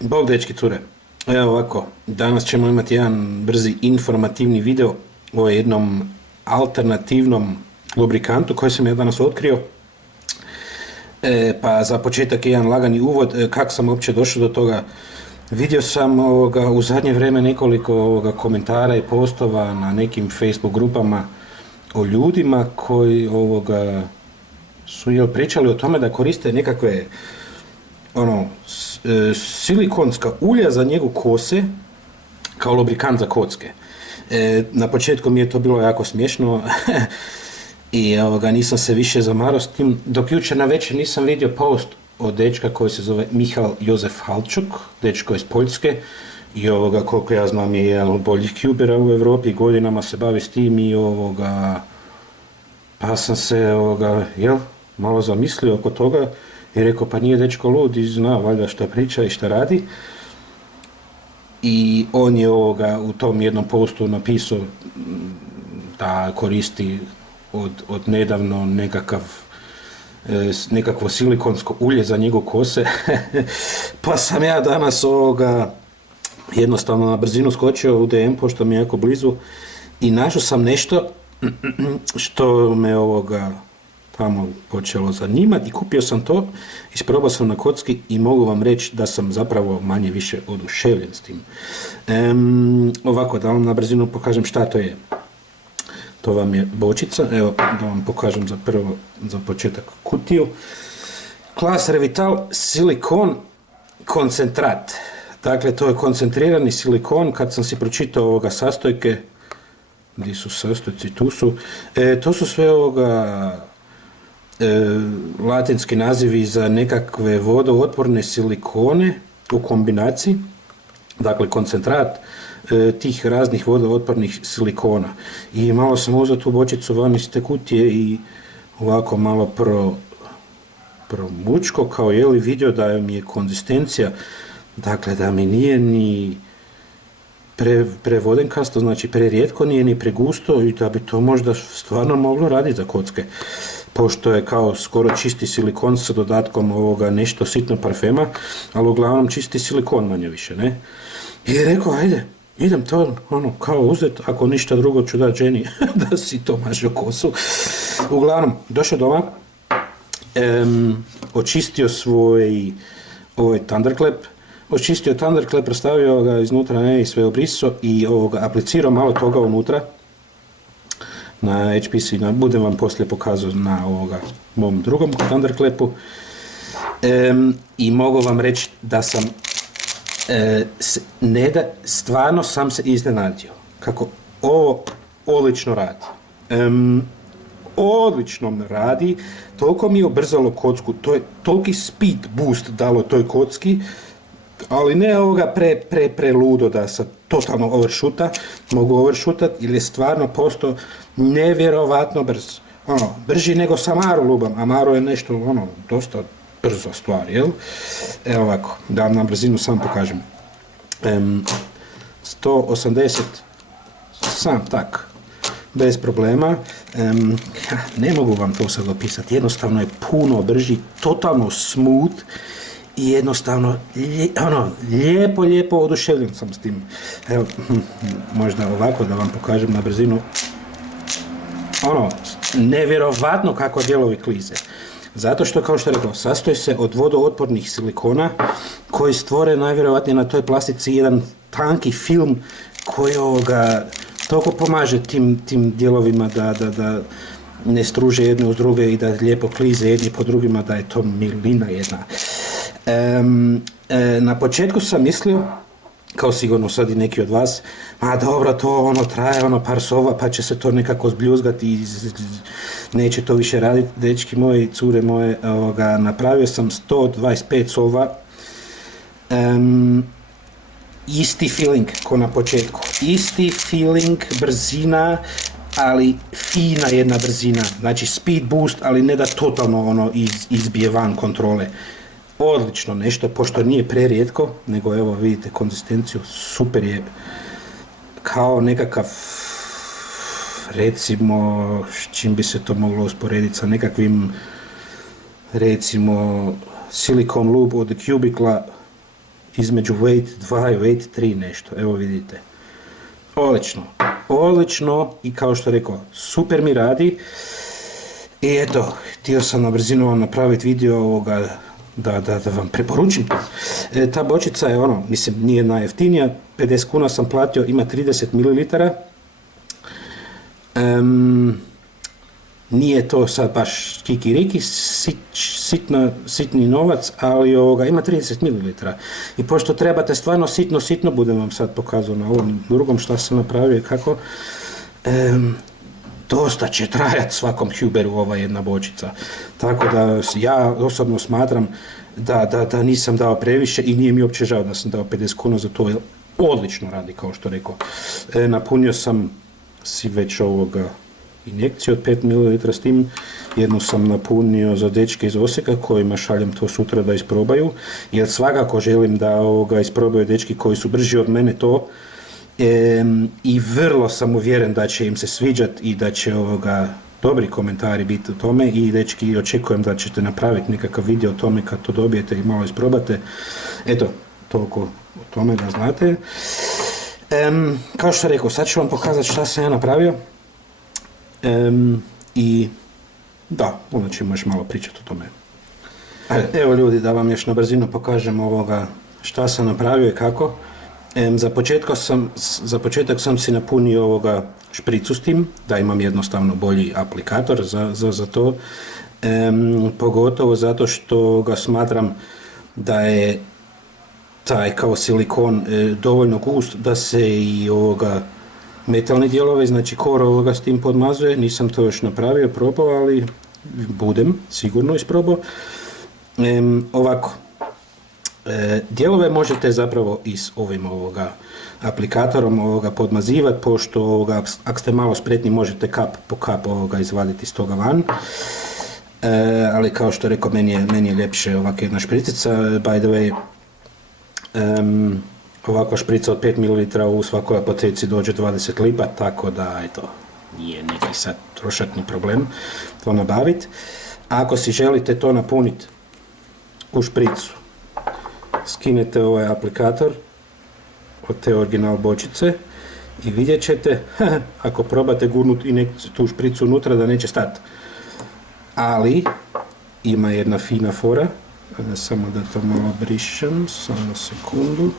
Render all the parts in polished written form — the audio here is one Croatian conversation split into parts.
Bog dečki cure. Evo ovako, danas ćemo imati jedan brzi informativni video o jednom alternativnom lubrikantu koji sam ja danas otkrio. Pa za početak jedan lagani uvod, kako sam uopće došao do toga. Vidio sam u zadnje vrijeme nekoliko komentara i postova na nekim Facebook grupama o ljudima koji su pričali o tome da koriste nekakve silikonska ulja za njegu kose kao lubrikant za kocke. Na početku mi je to bilo jako smiješno i nisam se više zamarao s tim, dok jučer navečer nisam vidio post od dečka koji se zove Michal Jozef Halčuk, dečko iz Poljske, i koliko ja znam je jedan od boljih kubera u Europi, godinama se bavi s tim i pa sam se malo zamislio oko toga i rekao, pa nije dečko lud i zna valjda šta priča i šta radi. I on je u tom jednom postu napisao da koristi od nedavno nekakvo silikonsko ulje za njegov kose. Pa sam ja danas jednostavno na brzinu skočio u DM, pošto mi je jako blizu, i našao sam nešto što me tamo počelo zanimati i kupio sam to, isprobao sam na kocki i mogu vam reći da sam zapravo manje više oduševljen s tim. Ovako, da vam na brzinu pokažem šta to je. To vam je bočica, evo da vam pokažem za početak kutiju. Klas Revital silikon koncentrat. Dakle, to je koncentrirani silikon. Kad sam si pročitao sastojke, gdje su sastojci, tu su, to su sve latinski nazivi za nekakve vodootporne silikone u kombinaciji, dakle koncentrat tih raznih vodootpornih silikona. I malo sam uzeo tu bočicu van iz te kutije i ovako malo promučko, kao vidio da mi je konzistencija, dakle da mi nije ni prevodenkasto, znači prerijetko, nije ni pregusto i da bi to možda stvarno moglo raditi za kocke, pošto je kao skoro čisti silikon sa dodatkom nešto sitno parfema, ali uglavnom čisti silikon manje više, ne? I je rekao, ajde, idem to kao uzeti, ako ništa drugo ću dati ženi da si to maže u kosu. Uglavnom, došao doma, očistio svoj Thunderclap, rastavio ga iznutra i sve obrisao i aplicirao malo toga unutra na HPC, budem vam poslije pokazao na mom drugom Thunderclapu, i mogu vam reći da sam stvarno sam se iznenadio kako ovo odlično radi. Odlično radi, toliko mi je ubrzalo kocku, to je toliki speed boost dalo toj kocki, ali ne preludo da se totalno overshoota, mogu overshootat jer je stvarno postao nevjerovatno brz. Brži nego sa Amaro lubam, Amaro je nešto dosta brzo stvar, jel? Evo ovako, da vam na brzinu sam pokažem. 180, sam tak, bez problema. Ne mogu vam to sad opisati, jednostavno je puno brži, totalno smooth i jednostavno lijepo oduševljen sam s tim. Evo, možda ovako da vam pokažem na brzinu. Nevjerovatno kako dijelovi klize. Zato što, kao što rekao, sastoji se od vodootpornih silikona koji stvore najvjerojatnije na toj plastici jedan tanki film koji toliko pomaže tim dijelovima da ne struže jedne uz druge i da lijepo klize jedni po drugima, da je to milina jedna. Na početku sam mislio, kao sigurno sad i neki od vas, ma dobro, to traje par sova pa će se to nekako zbljuzgati i neće to više raditi. Dečki moji, cure moje, napravio sam 125 sova, isti feeling ko na početku, isti feeling, brzina, ali fina jedna brzina, znači speed boost, ali ne da totalno izbije van kontrole. Odlično nešto, pošto nije prerijetko, nego evo vidite konzistenciju, super je, kao nekakav, recimo, s čim bi se to moglo usporediti, sa nekakvim, recimo, silikon lub od Cubicla između Weight 2 i Weight 3 nešto, evo vidite. Odlično i kao što rekao, super mi radi. I eto, htio sam na brzinu vam napraviti video ovoga da vam preporučim to. Ta bočica je mislim, nije najjeftinija, 50 kuna sam platio, ima 30 ml. Nije to sad baš kikiriki, sitni novac, ali ima 30 ml. I pošto trebate stvarno sitno, budem vam sad pokazao na ovom drugom šta sam napravio i kako, dosta će trajati svakom Huberu ova jedna bočica. Tako da ja osobno smatram da nisam dao previše i nije mi uopće žao da sam dao 50 kuna za to, jer odlično radi, kao što rekao. Napunio sam si već injekciju od 5 ml s tim, jednu sam napunio za dečke iz Osijeka kojima šaljem to sutra da isprobaju, jer svakako želim da isprobaju dečki koji su brži od mene to, i vrlo sam uvjeren da će im se sviđati i da će dobri komentari biti o tome i dečki očekujem da ćete napraviti nekakav video o tome kad to dobijete i malo isprobate. Eto, toliko o tome da znate. Kao što rekao, sad ću vam pokazati šta sam ja napravio. I da, onda ćemo još malo pričati o tome. Evo ljudi, da vam još na brzinu pokažem šta sam napravio i kako. Za početak sam si napunio špricu s tim, da imam jednostavno bolji aplikator za to. Pogotovo zato što ga smatram da je taj kao silikon dovoljno gust da se i metalne dijelove, znači kor s tim podmazuje. Nisam to još napravio, probao, ali budem sigurno isprobao. Ovako, dijelove možete zapravo i s ovim aplikatorom podmazivati, pošto ako ste malo spretni možete kap po kap izvaditi iz toga van. Ali kao što rekao, meni je ljepše ovakva jedna špricica. By the way, ovakva šprica od 5 ml u svakoj apoteci dođe 20 lipa, tako da eto, nije neki sad trošakni problem to nabaviti. Ako si želite to napuniti u špricu, skinete ovaj aplikator od te original bočice i vidjet ćete, ako probate gurnuti tu špricu unutra, da neće stati. Ali ima jedna fina fora, samo da to malo brišem, samo sekundu.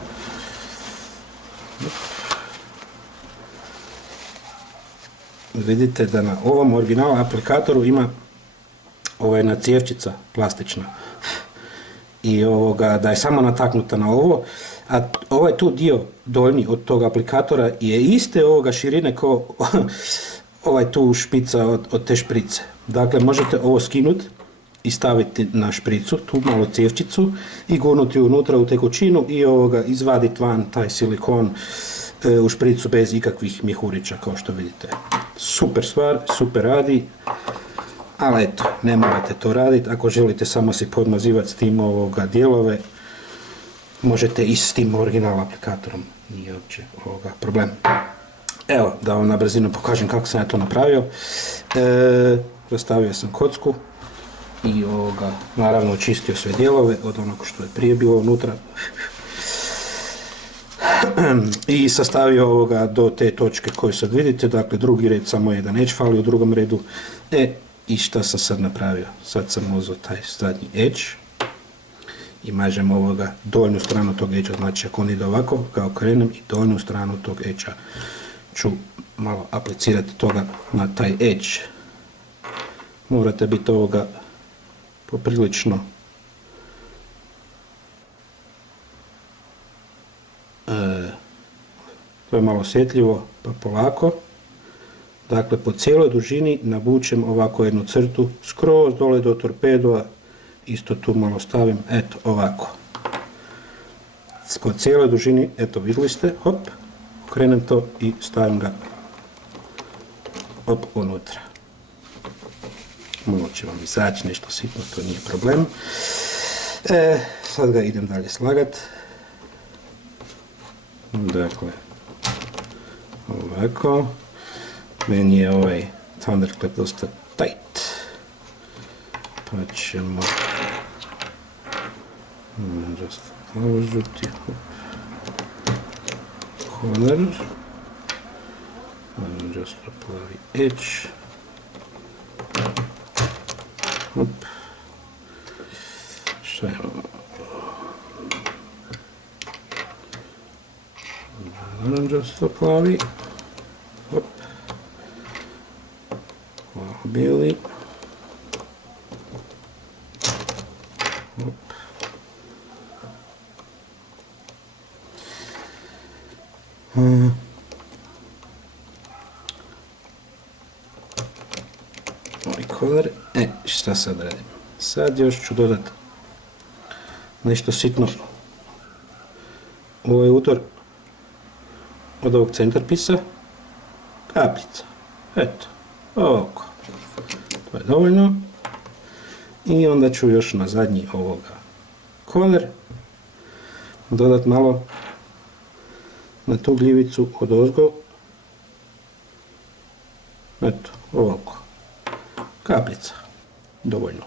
Vidite da na ovom original aplikatoru ima jedna cijevčica plastična i da je samo nataknuta na ovo, a ovaj tu dio donji od tog aplikatora je iste širine kao tu špica od te šprice. Dakle, možete ovo skinuti i staviti na špricu, tu malo cijevčicu, i gurnuti unutra u tekućinu i izvaditi van taj silikon u špricu bez ikakvih mjehurića, kao što vidite. Super stvar, super radi, ali eto, ne morate to raditi. Ako želite samo si podmazivati s tim dijelove, možete i s tim original aplikatorom, nije uopće problem. Evo, da vam na brzinu pokažem kako sam ja to napravio. Rastavio sam kocku i naravno očistio sve dijelove od onog što je prije bilo unutra. I sastavio do te točke koje sad vidite, dakle drugi red samo jedan edge fali u drugom redu. I šta sam sad napravio? Sad sam uzeo taj zadnji edge i mažem donju stranu tog edge-a, znači ako on ide ovako, kao krenem, i donju stranu tog edge-a ću malo aplicirati toga na taj edge. Morate biti poprilično to je malo osjetljivo, pa polako. Dakle, po cijeloj dužini navučem ovako jednu crtu, skroz dole do torpedova, isto tu malo stavim, eto ovako. Po cijeloj dužini, eto vidjeli ste, hop, okrenem to i stavim ga hop unutra. Malo će vam izaći nešto sitno, to nije problem. Sad ga idem dalje slagat. Dakle, ovako. Meni je ovaj Thunderclap dosta tight. Pa ćemo Just malo žuti. Color. Just plavi edge. Hop. Šta je ovo? Just plavi. Hop. Ovo bijeli. Hop. Ovaj color. Šta sad radim? Sad još ću dodati nešto sitno. Ovo je utor od ovog centarpisa. Kapljica. Eto. Ovako. To je dovoljno. I onda ću još na zadnji ovoga color dodati malo na tu gljivicu od ozgo. Eto, ovako. Kapljica. Dovoljno.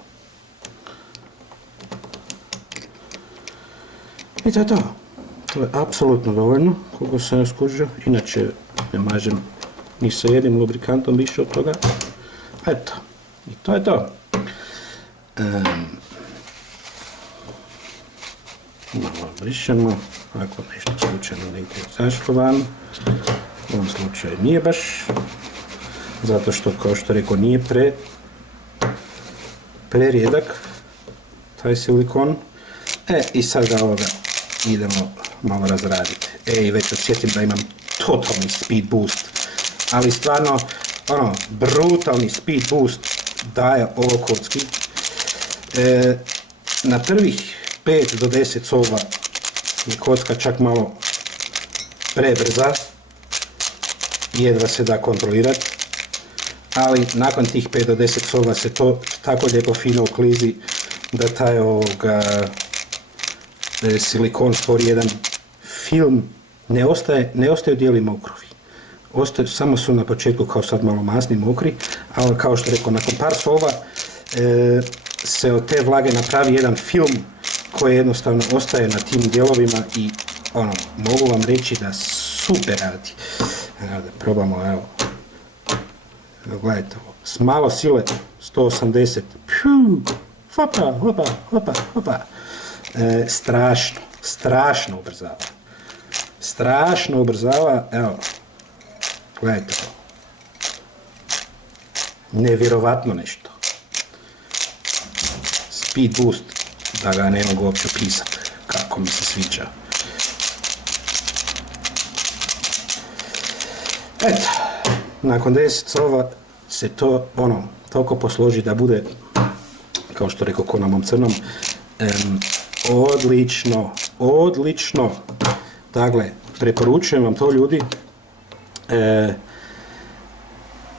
I to je to. To je apsolutno dovoljno, koliko sam ja skužio. Inače, ne mažem ni sa jednim lubrikantom više od toga. Eto. I to je to. Malo brišemo. Ako nešto slučajno negdje zašlo van. U ovom slučaju nije baš. Zato što, kao što rekao, nije prerijedak taj silikon. I sad ga ovoga idemo malo razraditi. I već osjetim da imam totalni speed boost. Ali stvarno, brutalni speed boost daje ovo kocki. Na prvih 5 do 10 sova je kocka čak malo prebrza. Jedva se da kontrolirati. Ali nakon tih 5 do 10 sova se to tako lijepo fino uklizi da taj silikon stvori jedan film, ne ostaju dijelima u krovi. Samo su na početku kao sad malo masni, mokri, ali kao što rekao, nakon par sova se od te vlage napravi jedan film koji jednostavno ostaje na tim dijelovima i mogu vam reći da super radi. Evo da probamo, evo. Gledajte ovo, s malo sile, 180, hopa. Strašno ubrzava, evo, gledajte ovo, nevjerovatno nešto, speed boost, da ga ne mogu uopće pisati, kako mi se sviđa. Eto, nakon 10 sova se to, toliko posloži da bude, kao što rekao, ko na mom crnom, odlično. Dakle, preporučujem vam to, ljudi.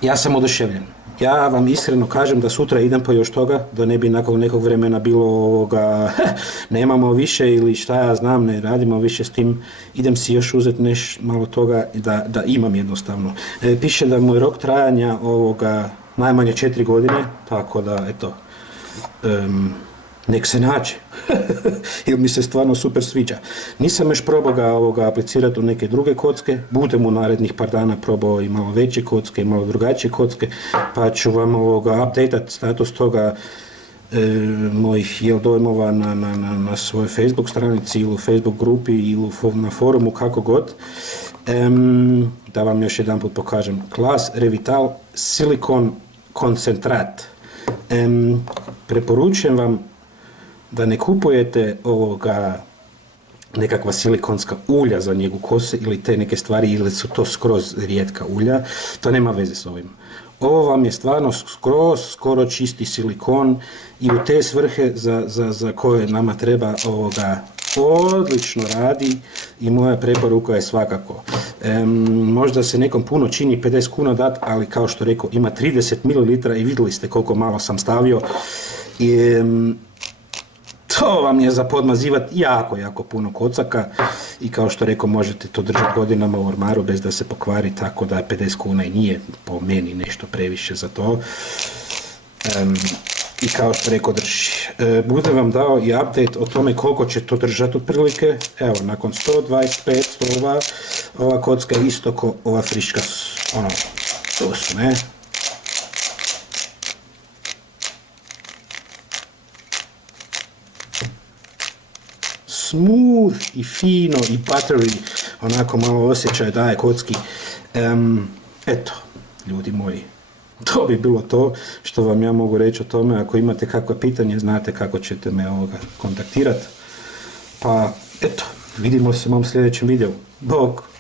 Ja sam oduševljen. Ja vam iskreno kažem da sutra idem po još toga, da ne bi nakon nekog vremena bilo nemamo više ili šta ja znam, ne radimo više s tim. Idem si još uzeti malo toga da imam jednostavno. Piše da mu je rok trajanja najmanje 4 godine, tako da eto, nek se nađe. Jer mi se stvarno super sviđa. Nisam još probao ga aplicirati u neke druge kocke, budem u narednih par dana probao i malo veće kocke i malo drugačije kocke, pa ću vam updateat status toga mojih dojmova na svojoj Facebook stranici ili u Facebook grupi ili na forumu, kako god. Da vam još jedan put pokažem. Klas Revital Silikon koncentrat. Preporučujem vam da ne kupujete nekakva silikonska ulja za njegu kose ili te neke stvari, ili su to skroz rijetka ulja, to nema veze s ovim. Ovo vam je stvarno skoro čisti silikon i u te svrhe za koje nama treba odlično radi i moja preporuka je svakako. Možda se nekom puno čini 50 kuna dat, ali kao što rekao, ima 30 ml i vidjeli ste koliko malo sam stavio. To vam je za podmazivati jako puno kocaka i kao što rekao, možete to držati godinama u ormaru bez da se pokvari, tako da 50 kuna i nije po meni nešto previše za to. i kao što rekao drži. Budem vam dao i update o tome koliko će to držati otprilike. Evo, nakon 125, 100 ova kocka je isto ko ova friška, ono, to su, ne? Smooth i fino i buttery, onako malo osjećaj daje kocki. Eto, ljudi moji, to bi bilo to što vam ja mogu reći o tome. Ako imate kakva pitanje, znate kako ćete me kontaktirati. Pa, eto, vidimo se u mom sljedećem videu. Bog!